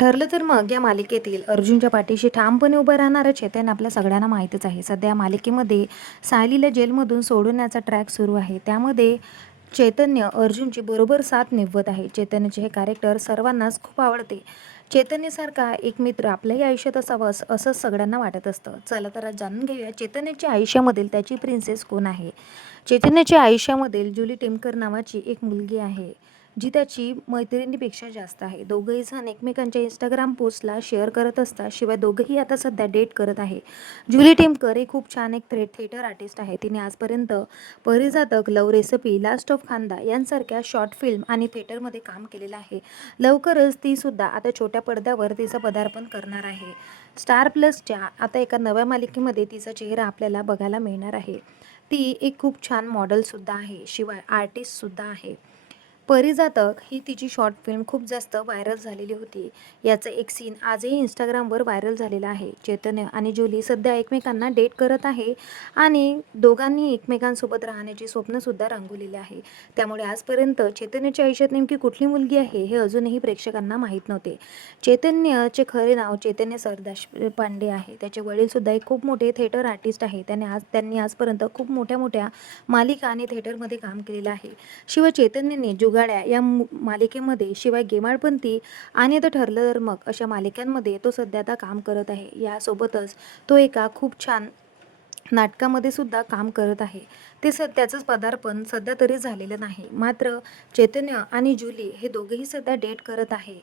ठरलं तर मग या मालिकेतील अर्जुनच्या पाठीशी ठामपणे उभं राहणारं चैतन्य आपल्या सगळ्यांना माहीतच आहे. सध्या या मालिकेमध्ये सायलीला जेलमधून सोडवण्याचा ट्रॅक सुरू आहे. त्यामध्ये चैतन्य अर्जुनची बरोबर साथ निभवत आहे. चैतन्याचे हे कॅरेक्टर सर्वांनाच खूप आवडते. चैतन्यसारखा एक मित्र आपल्याही आयुष्यात असावा असंच सगळ्यांना वाटत असतं. चला तर आज जाणून घेऊया चैतन्याच्या आयुष्यामधील त्याची प्रिन्सेस कोण आहे. चैतन्याच्या आयुष्यामधील जुली टेमकर नावाची एक मुलगी आहे, जी त्याची मैत्रिणीपेक्षा जास्त आहे. दोघंही जण एकमेकांच्या इंस्टाग्राम पोस्टला शेअर करत असतात. शिवाय दोघंही आता सध्या डेट करत आहे. जुली टेमकर ही खूप छान एक थिएटर आर्टिस्ट आहे. तिने आजपर्यंत परिजातक, लव्ह रेसिपी, लास्ट ऑफ खांदा यांसारख्या शॉर्ट फिल्म आणि थिएटरमध्ये काम केलेलं आहे. लवकरच ती सुद्धा आता छोट्या पडद्यावर तिचं पदार्पण करणार आहे. स्टार प्लसच्या आता एका नव्या मालिकेमध्ये तिचा चेहरा आपल्याला बघायला मिळणार आहे. ती एक खूप छान मॉडेलसुद्धा आहे, शिवाय आर्टिस्टसुद्धा आहे. परिजातक ही तिची शॉर्ट फिल्म खूप जास्त व्हायरल झालेली होती. याचं एक सीन आजही इंस्टाग्रामवर व्हायरल झालेला आहे. चैतन्य आणि जुली सध्या एकमेकांना डेट करत आहे आणि दोघांनी एकमेकांसोबत राहण्याची स्वप्नसुद्धा रंगवलेली आहे. त्यामुळे आजपर्यंत चैतन्याच्या आयुष्यात नेमकी कुठली मुलगी आहे हे अजूनही प्रेक्षकांना माहीत नव्हते. चैतन्यचे खरे नाव चैतन्य सरदाश पांडे आहे. त्याचे वडीलसुद्धा एक खूप मोठे थिएटर आर्टिस्ट आहे. त्यांनी आजपर्यंत खूप मोठ्या मोठ्या मालिका आणि थिएटरमध्ये काम केलेलं आहे. शिवाय चैतन्यने जुगाड्या या मालिकेमध्ये, शिवाय गेमाळपंथी आणि आता ठरलं तर मग अशा मालिकांमध्ये तो सध्या आता काम करत आहे. यासोबतच तो एका खूप छान नाटकामध्ये सुद्धा काम करत आहे. त्याचंच पदार्पण सध्या तरी झालेलं नाही. मात्र चैतन्य आणि जुली हे दोघेही सध्या डेट करत आहे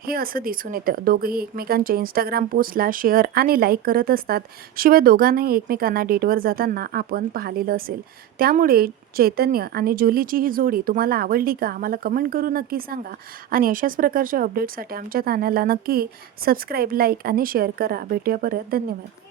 हे असं दिसून येतं. दोघंही एकमेकांच्या इंस्टाग्राम पोस्टला शेअर आणि लाईक करत असतात. शिवाय दोघांनाही एकमेकांना डेटवर जाताना आपण पाहिलेलं असेल. त्यामुळे चैतन्य आणि जुलीची ही जोडी तुम्हाला आवडली का? आम्हाला कमेंट करून नक्की सांगा. आणि अशाच प्रकारच्या अपडेट्ससाठी आमच्या चॅनलला नक्की सबस्क्राईब, लाईक आणि शेअर करा. भेटूया परत. धन्यवाद.